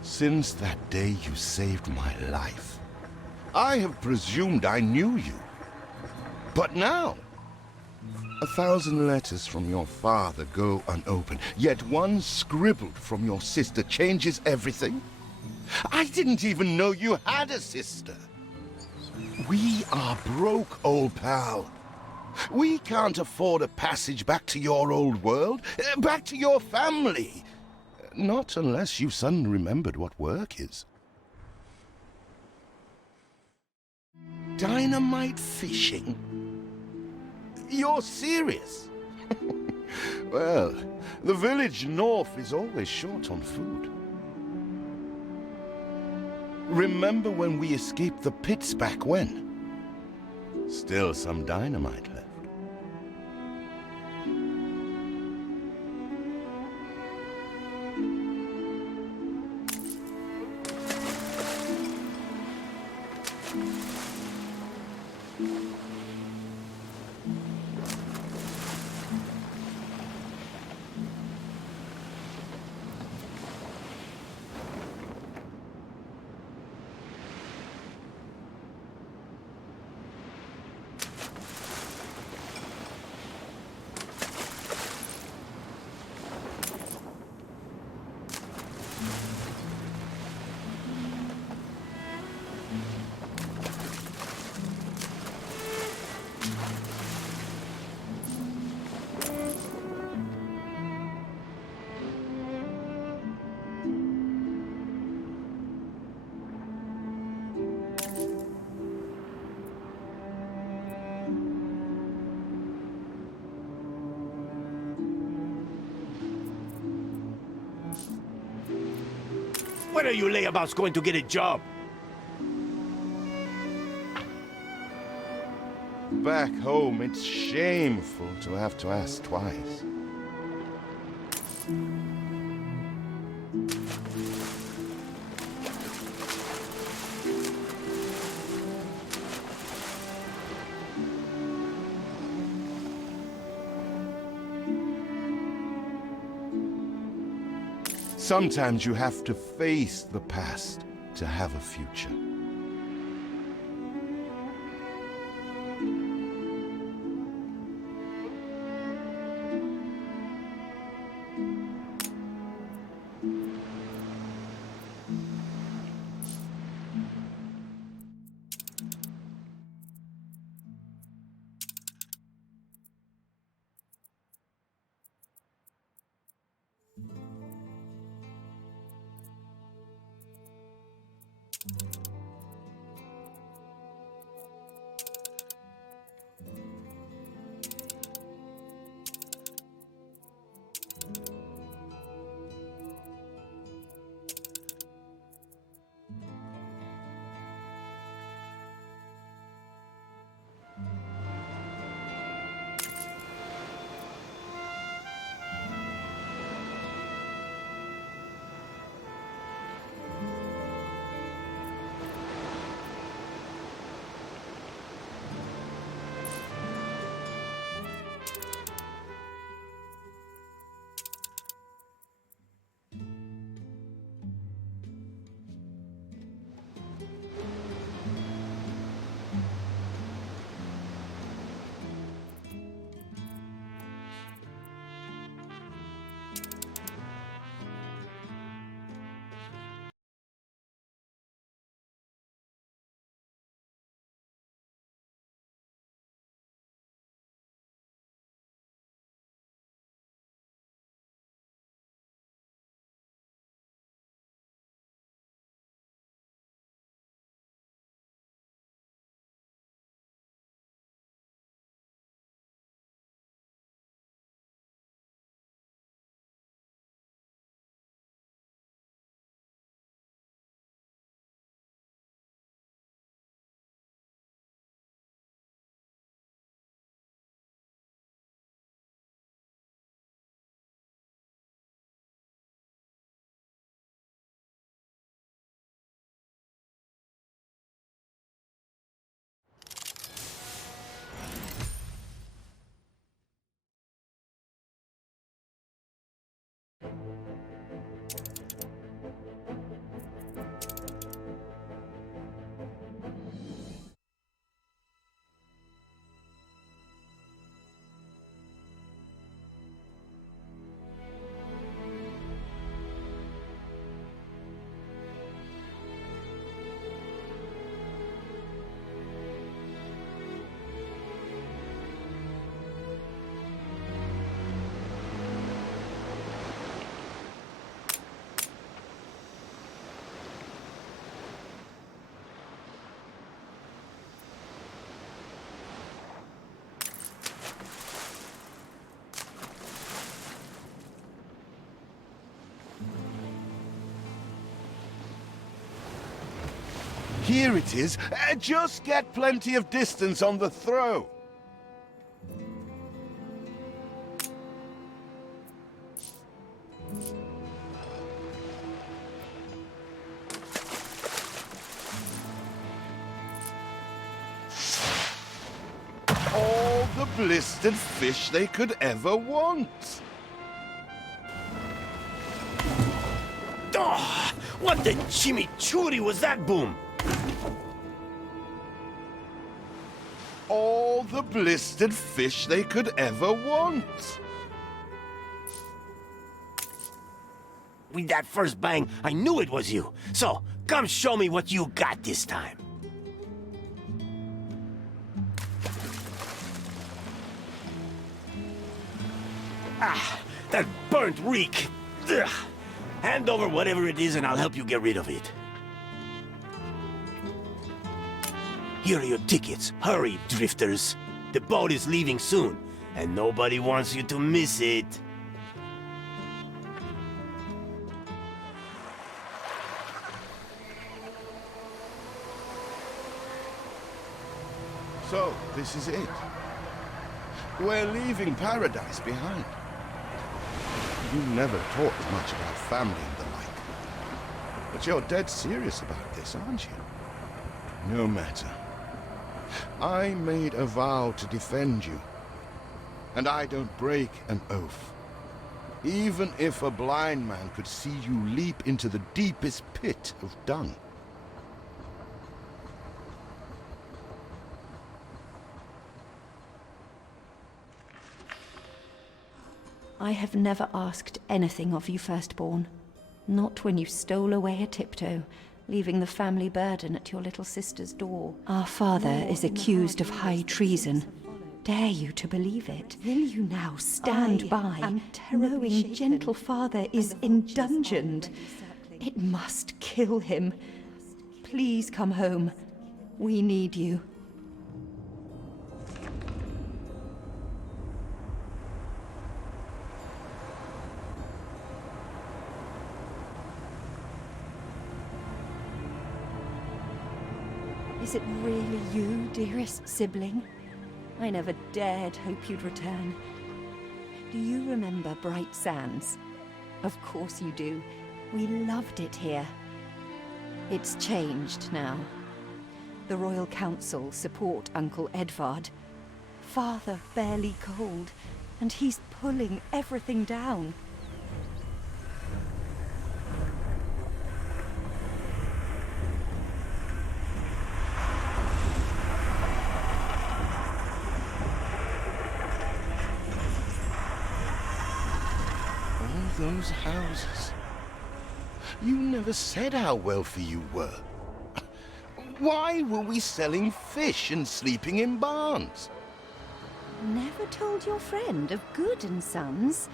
Since that day you saved my life, I have presumed I knew you. But now, 1,000 letters from your father go unopened, yet one scribbled from your sister changes everything? I didn't even know you had a sister. We are broke, old pal. We can't afford a passage back to your old world, back to your family. Not unless you suddenly remembered what work is. Dynamite fishing? You're serious? Well, the village north is always short on food. Remember when we escaped the pits back when? Still some dynamite left. When are you layabouts going to get a job? Back home, it's shameful to have to ask twice. Sometimes you have to face the past to have a future. Here it is. Just get plenty of distance on the throw. All the blistered fish they could ever want. Oh, what the chimichurri was that boom? All the blistered fish they could ever want. With that first bang, I knew it was you. So, come show me what you got this time. Ah, that burnt reek. Ugh. Hand over whatever it is and I'll help you get rid of it. Here are your tickets. Hurry, drifters. The boat is leaving soon, and nobody wants you to miss it. So, this is it. We're leaving paradise behind. You never talked much about family and the like. But you're dead serious about this, aren't you? No matter. I made a vow to defend you. And I don't break an oath. Even if a blind man could see you leap into the deepest pit of dung. I have never asked anything of you, firstborn. Not when you stole away a tiptoe, leaving the family burden at your little sister's door. Our father is accused of high treason. Dare you to believe it? Will you now stand by, knowing gentle father is indungeoned? It must kill him. Please come home. We need you. Is it really you, dearest sibling? I never dared hope you'd return. Do you remember Bright Sands? Of course you do. We loved it here. It's changed now. The Royal Council support Uncle Edvard. Father barely cold, and he's pulling everything down. Those houses. You never said how wealthy you were. Why were we selling fish and sleeping in barns? Never told your friend of Good and Sons?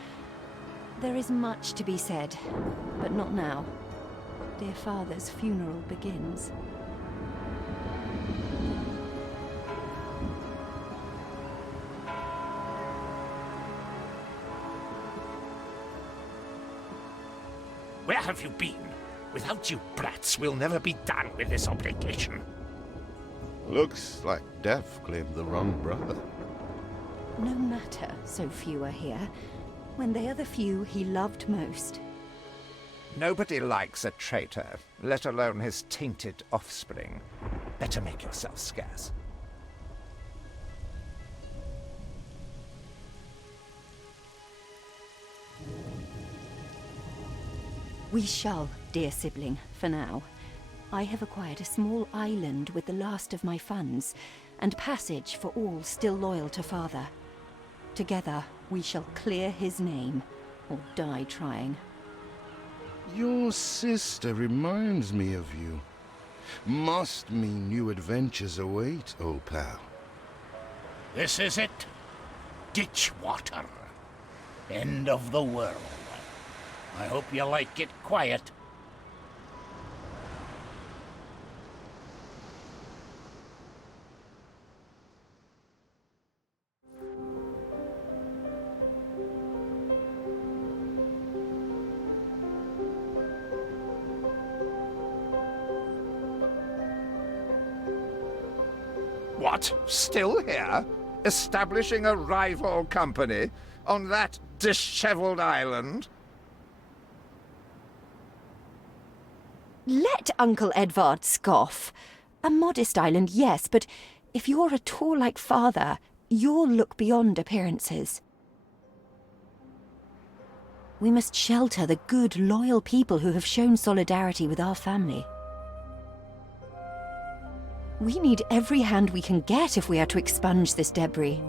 There is much to be said, but not now. Dear father's funeral begins. Where have you been? Without you brats, we'll never be done with this obligation. Looks like Death claimed the wrong brother. No matter, so few are here, when they are the few he loved most. Nobody likes a traitor, let alone his tainted offspring. Better make yourself scarce. We shall, dear sibling, for now. I have acquired a small island with the last of my funds, and passage for all still loyal to father. Together, we shall clear his name, or die trying. Your sister reminds me of you. Must mean new adventures await, old pal. This is it. Ditch water. End of the world. I hope you like it quiet. What? Still here? Establishing a rival company on that disheveled island? Let Uncle Edvard scoff. A modest island, yes, but if you're at all like Father, you'll look beyond appearances. We must shelter the good, loyal people who have shown solidarity with our family. We need every hand we can get if we are to expunge this debris.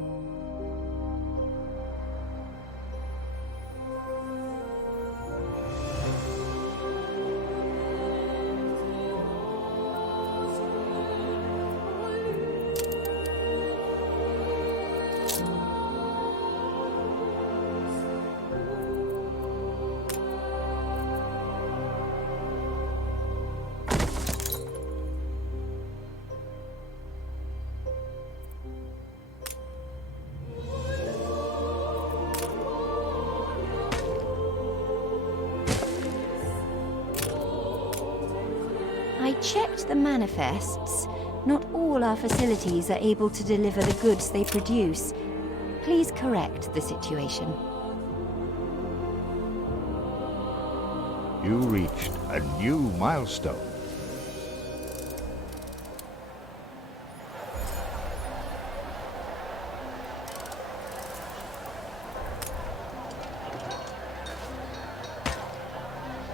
I checked the manifests. Not all our facilities are able to deliver the goods they produce. Please correct the situation. You reached a new milestone.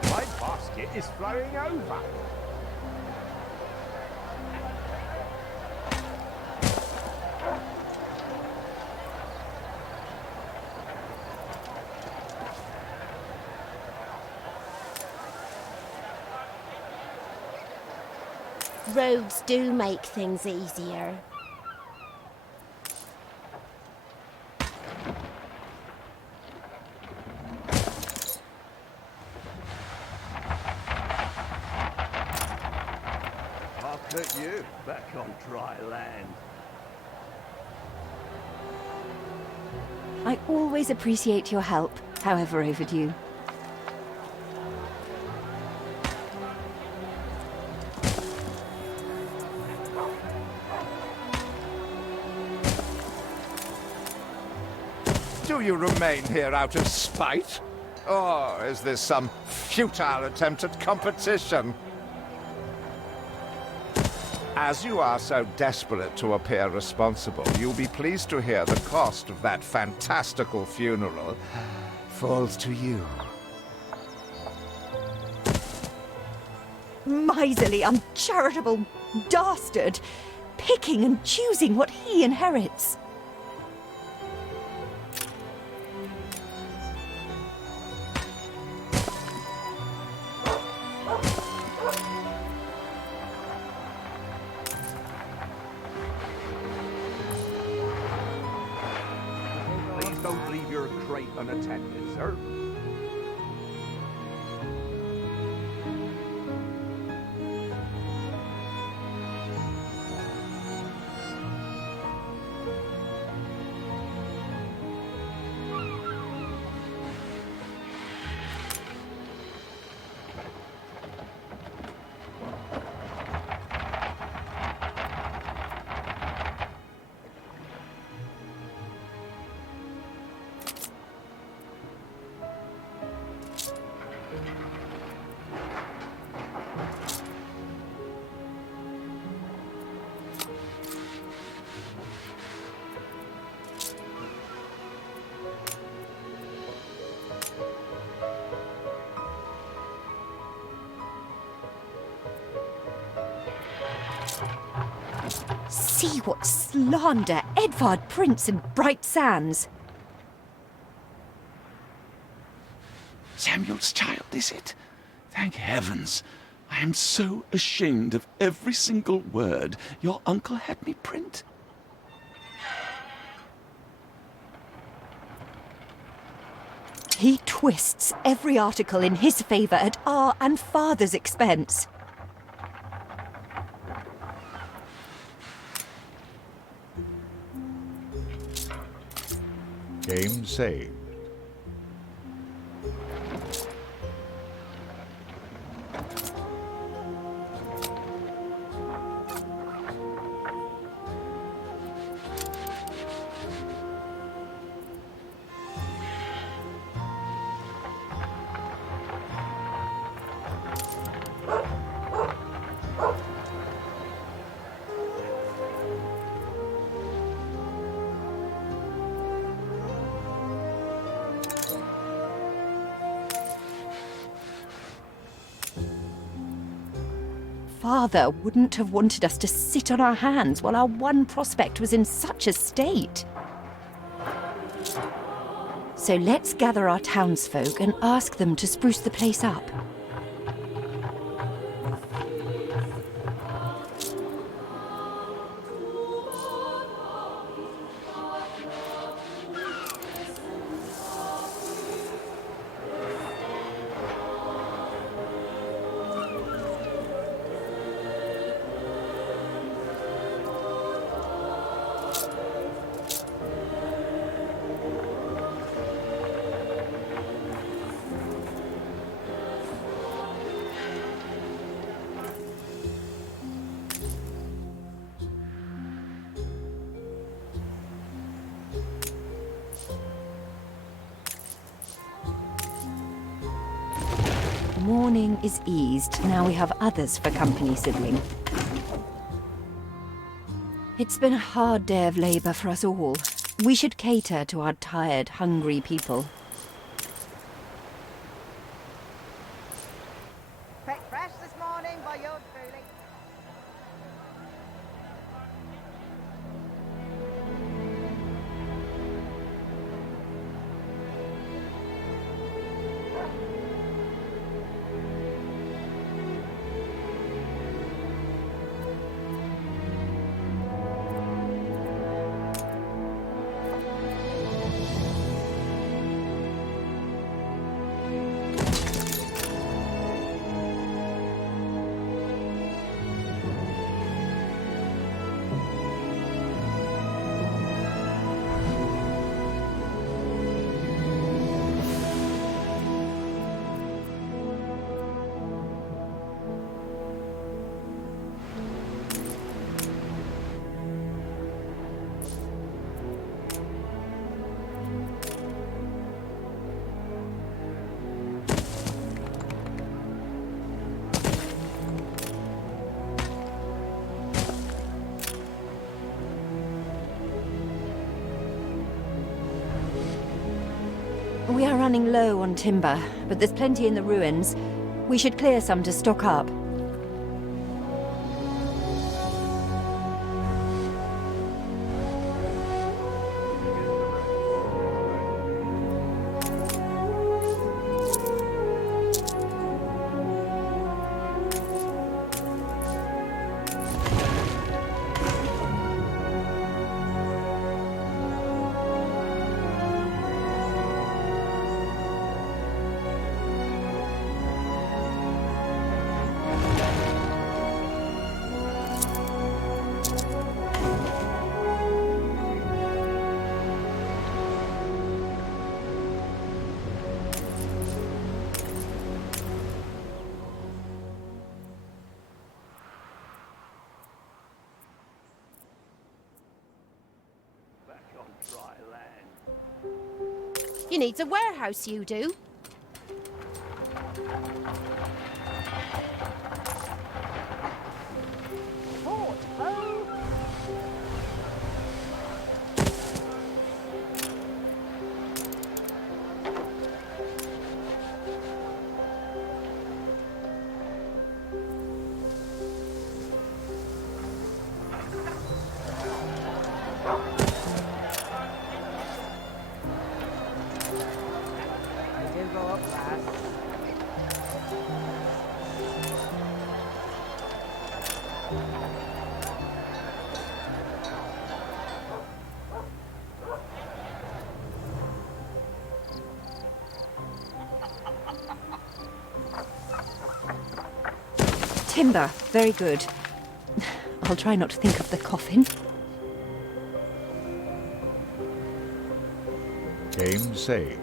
My basket is flowing over. Roads do make things easier. Look at you, back on dry land. I always appreciate your help, however overdue. Do you remain here out of spite? Or is this some futile attempt at competition? As you are so desperate to appear responsible, you'll be pleased to hear the cost of that fantastical funeral falls to you. Miserly, uncharitable dastard! Picking and choosing what he inherits. Please don't leave your crate unattended, sir. See what slander Edvard prints in bright sands. Samuel's child, is it? Thank heavens. I am so ashamed of every single word your uncle had me print. He twists every article in his favor at our and Father's expense. Game saved. father wouldn't have wanted us to sit on our hands while our one prospect was in such a state. So let's gather our townsfolk and ask them to spruce the place up. Mourning is eased, now we have others for company, sibling. It's been a hard day of labour for us all. We should cater to our tired, hungry people. Picked fresh this morning by yours truly. We are running low on timber, but there's plenty in the ruins. We should clear some to stock up. You need a warehouse, you do. Port, ho! I do go up fast. Timber, very good. I'll try not to think of the coffin. Game saved.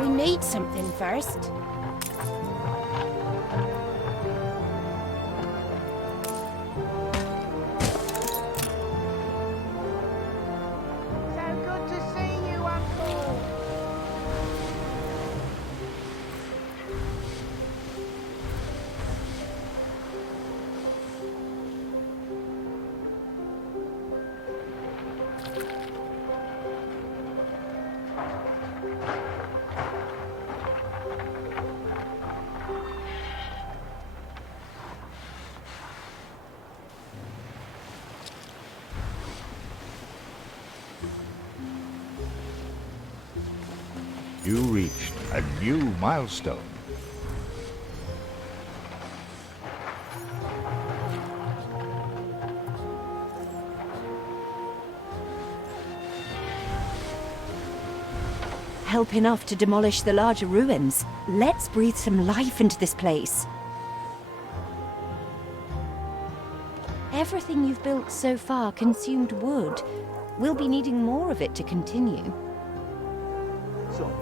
We need something first. So good to see you, Uncle. You reached a new milestone. Help enough to demolish the larger ruins. Let's breathe some life into this place. Everything you've built so far consumed wood. We'll be needing more of it to continue. So,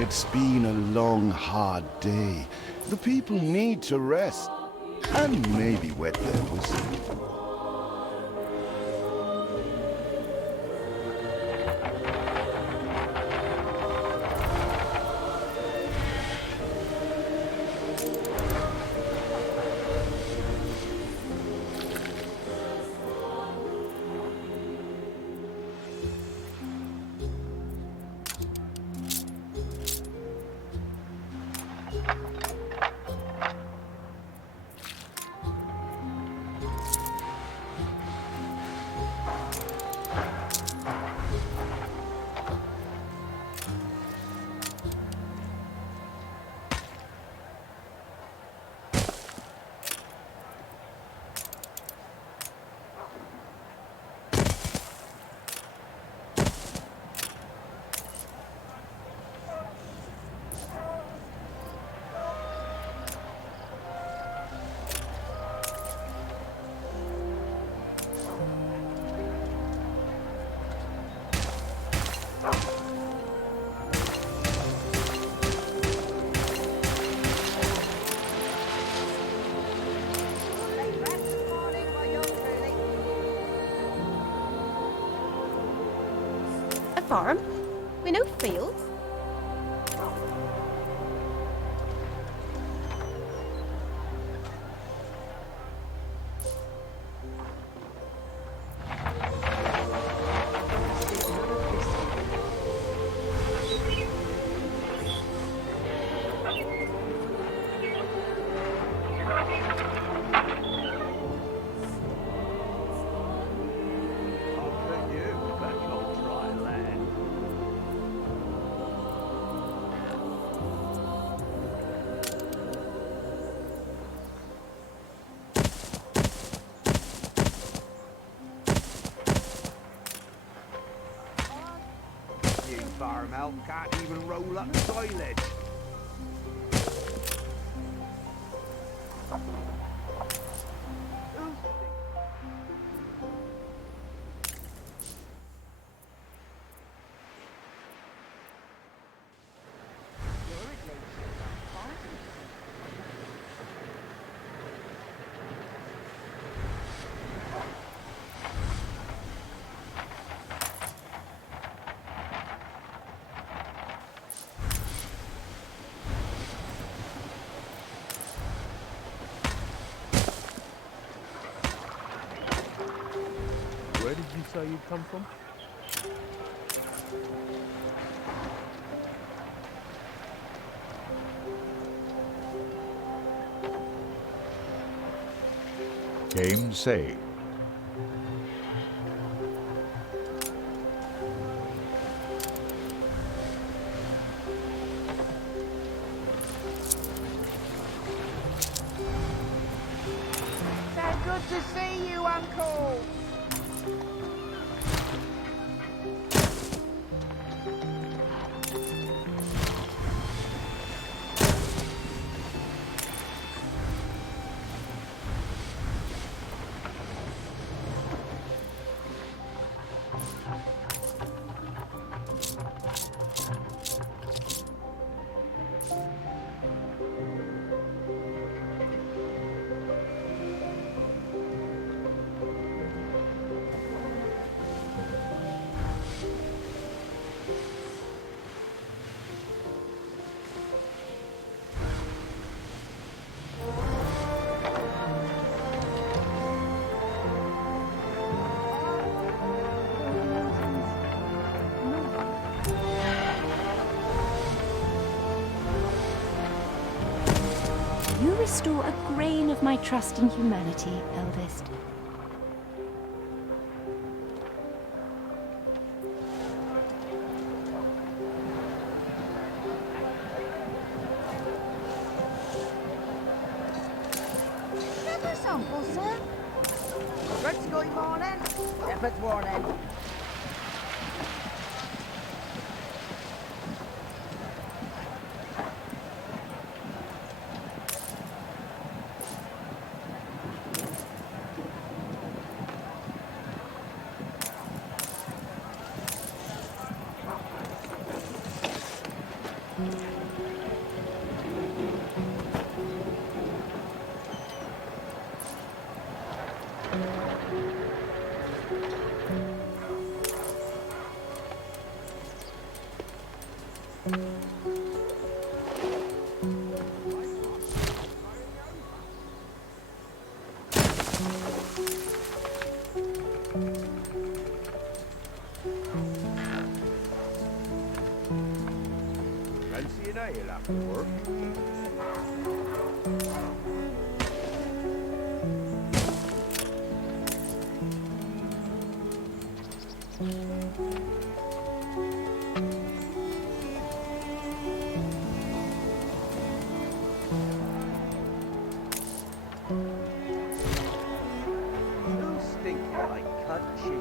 It's been a long, hard day. The people need to rest. And maybe wet their whistle. Take rest this morning by yours truly. A farm? With no fields? after you, back on dry land. You farm elf can't even roll up silage. Where did you say you'd come from? Game saved. So good to see you, Uncle. restore a grain of my trust in humanity, eldest. Another sample, sir. Red sky morning. Shepherd's warning. Fancy an ale after work? You stink like cut cheese.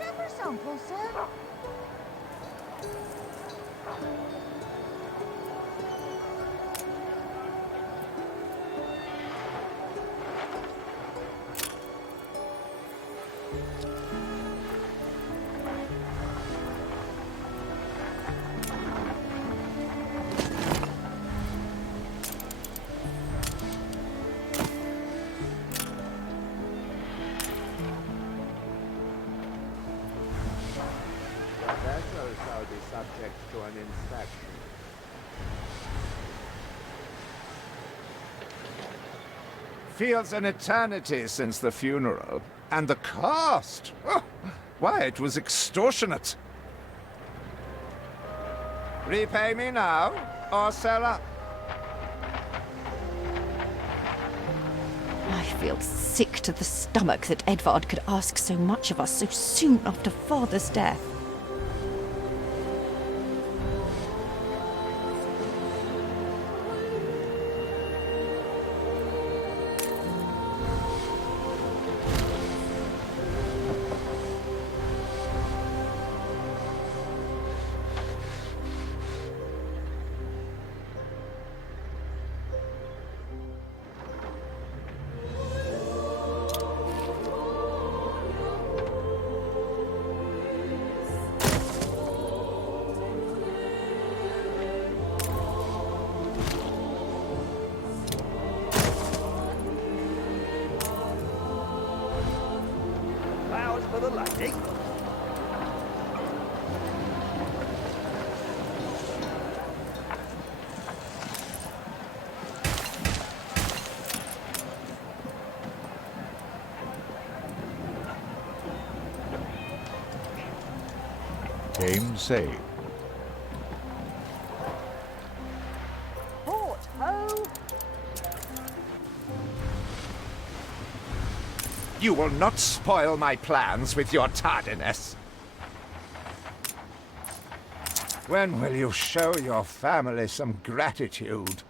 Another sample, sir. Your vessel shall be subject to an inspection. Feels an eternity since the funeral. And the cost! Oh, why, it was extortionate. Repay me now, or sell up. I feel sick to the stomach that Edvard could ask so much of us so soon after Father's death. Flowers for the lady. Game saved. Port ho! You will not spoil my plans with your tardiness. When will you show your family some gratitude?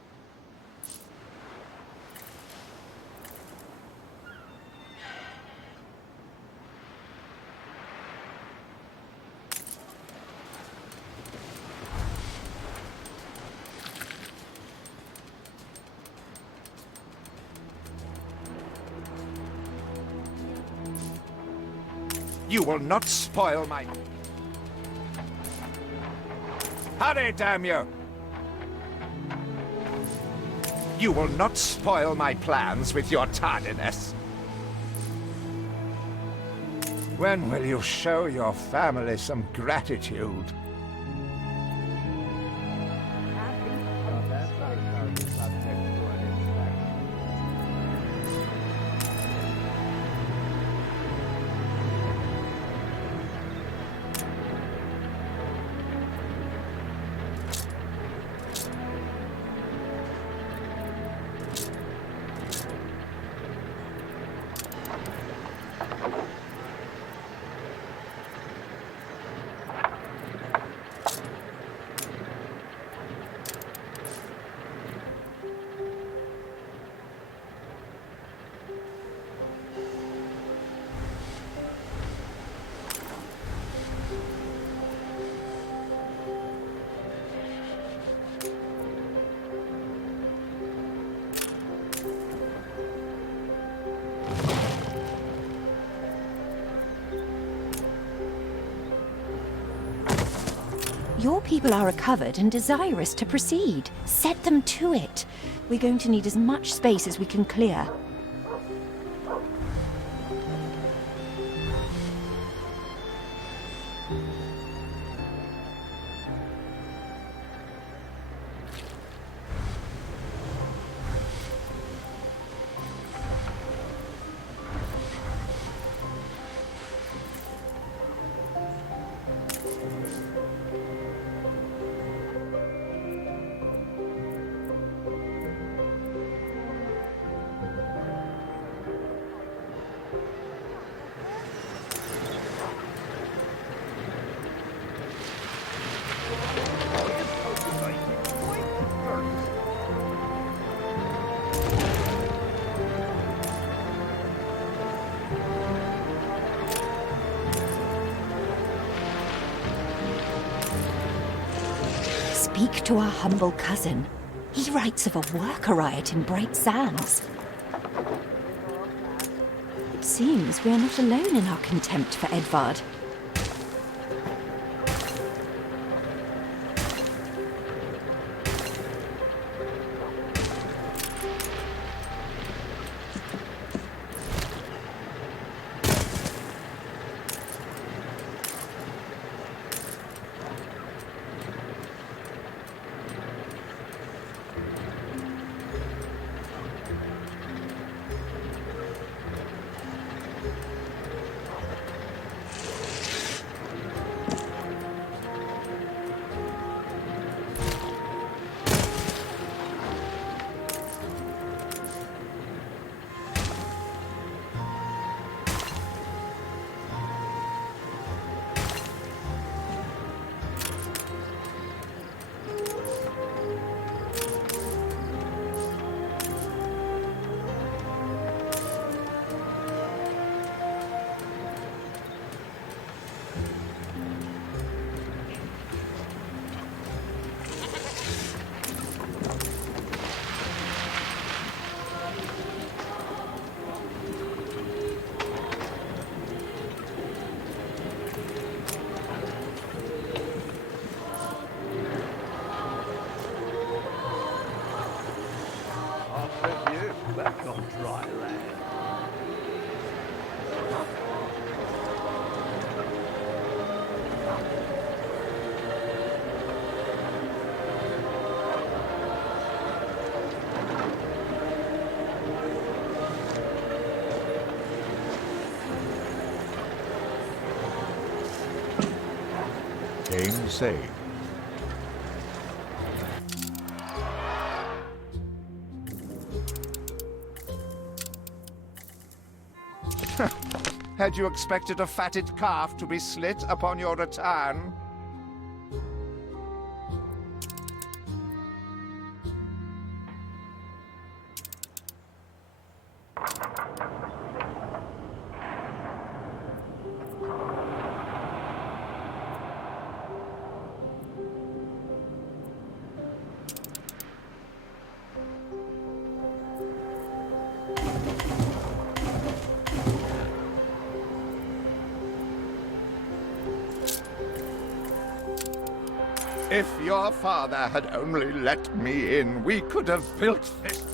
You will not spoil my... Hurry, damn you! You will not spoil my plans with your tardiness. When will you show your family some gratitude? Your vessel shall be subject to an inspection. Your people are recovered and desirous to proceed. Set them to it. We're going to need as much space as we can clear. Speak to our humble cousin. He writes of a worker riot in Bright Sands. It seems we are not alone in our contempt for Edvard. That's not dry land. Game saved. Had you expected a fatted calf to be slit upon your return? If your father had only let me in, we could have built this.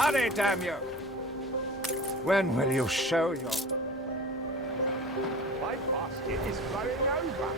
Hurry, damn you! When will you show your... My basket is flowing over.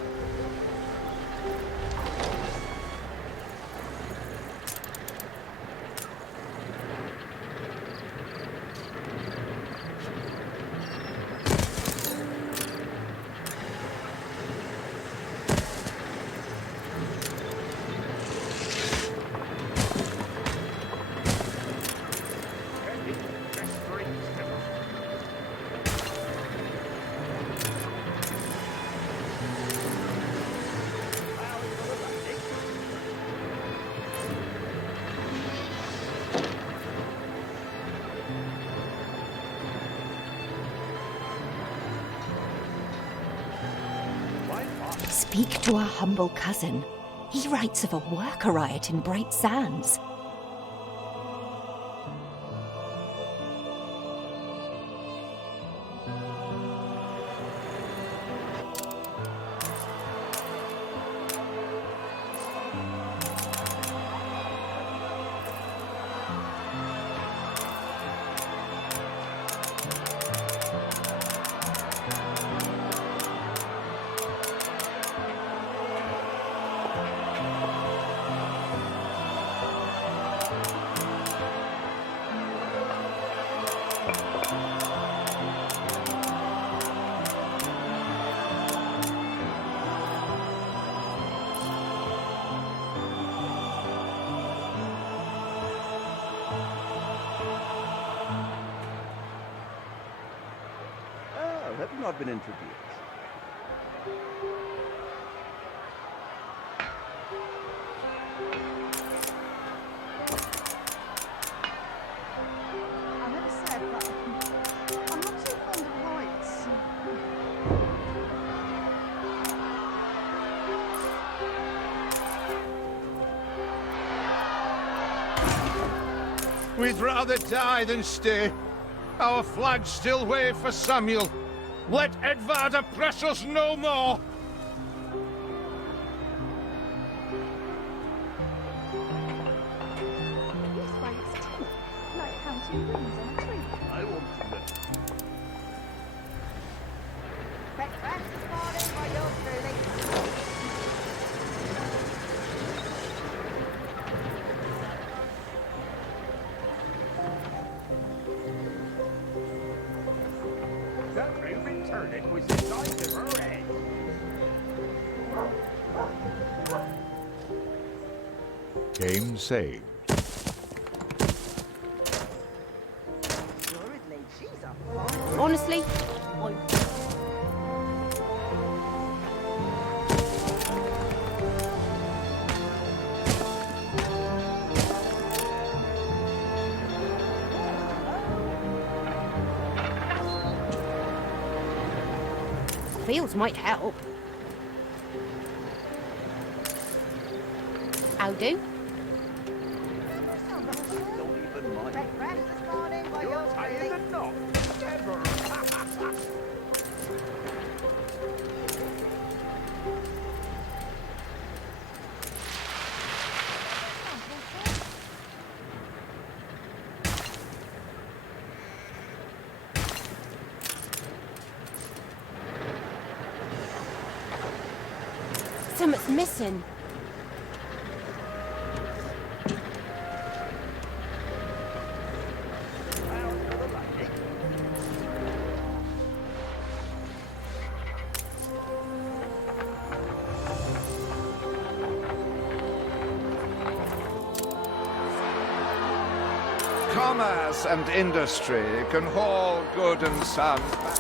Speak to our humble cousin. He writes of a worker riot in Bright Sands. Have you not been introduced? I never said, but I'm not too fond of heights. We'd rather die than stay. Our flags still wave for Samuel. Let Edvard oppress us no more! This way it's too, like counting rings on a tree. I want to know. Breakfast this morning by yours truly. That blooming turnip was the size of her head. Game saved. Assuredly, she's a fine. Honestly, I... Fields might help. How do? Don't even mind. Breakfast this morning by You're yours tired truly. than not. Ever. Something's missing. Commerce and industry can haul good and sons back.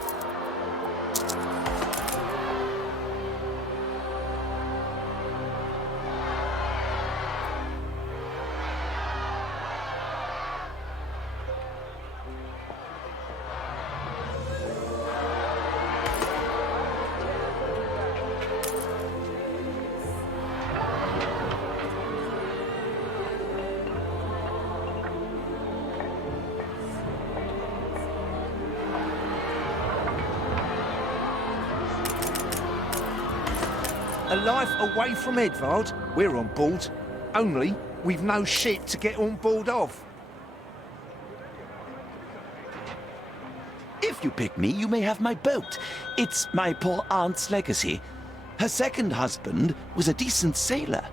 A life away from Edvard? We're on board. Only, we've no shit to get on board of. If you pick me, you may have my boat. It's my poor aunt's legacy. Her second husband was a decent sailor.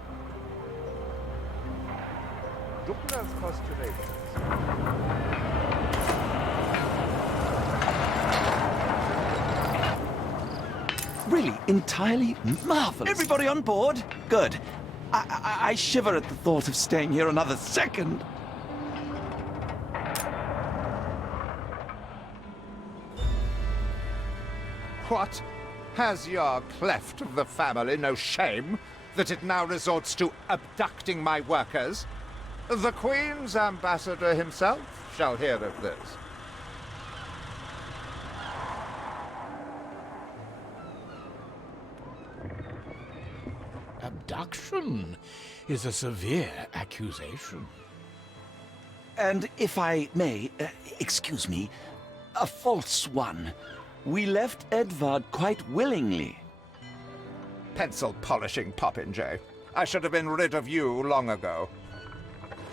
Really, entirely marvelous. Everybody on board? Good. I shiver at the thought of staying here another second. What? Has your cleft of the family no shame that it now resorts to abducting my workers? The Queen's ambassador himself shall hear of this. Abduction is a severe accusation. And if I may, excuse me, a false one. We left Edvard quite willingly. Pencil polishing popinjay. I should have been rid of you long ago.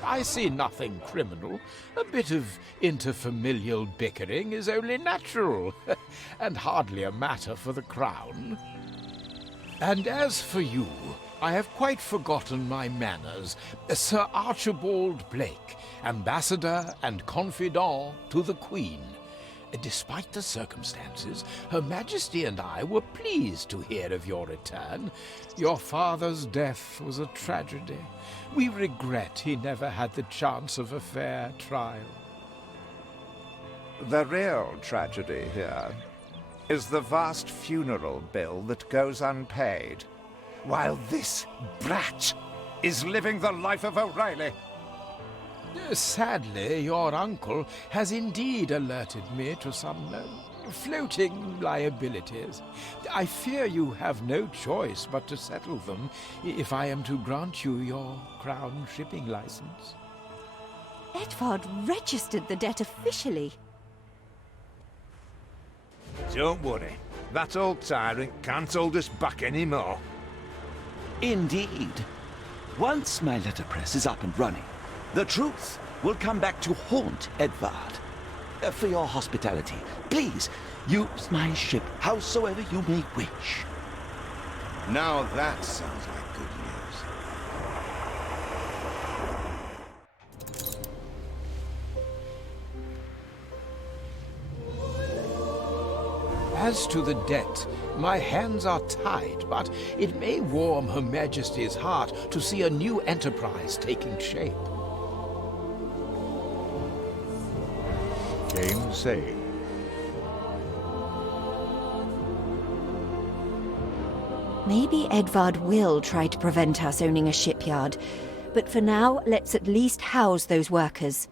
I see nothing criminal. A bit of interfamilial bickering is only natural, and hardly a matter for the Crown. And as for you, I have quite forgotten my manners. Sir Archibald Blake, ambassador and confidant to the Queen. Despite the circumstances, Her Majesty and I were pleased to hear of your return. Your father's death was a tragedy. We regret he never had the chance of a fair trial. The real tragedy here is the vast funeral bill that goes unpaid, while this brat is living the life of O'Reilly. Sadly, your uncle has indeed alerted me to some floating liabilities. I fear you have no choice but to settle them if I am to grant you your Crown shipping license. Edvard registered the debt officially. Don't worry. That old tyrant can't hold us back anymore. Indeed. Once my letterpress is up and running, the truth will come back to haunt Edvard. For your hospitality, please use my ship howsoever you may wish. Now that sounds like good news. As to the debt, my hands are tied, but it may warm Her Majesty's heart to see a new enterprise taking shape. Game saved. Maybe Edvard will try to prevent us owning a shipyard, but for now, let's at least house those workers.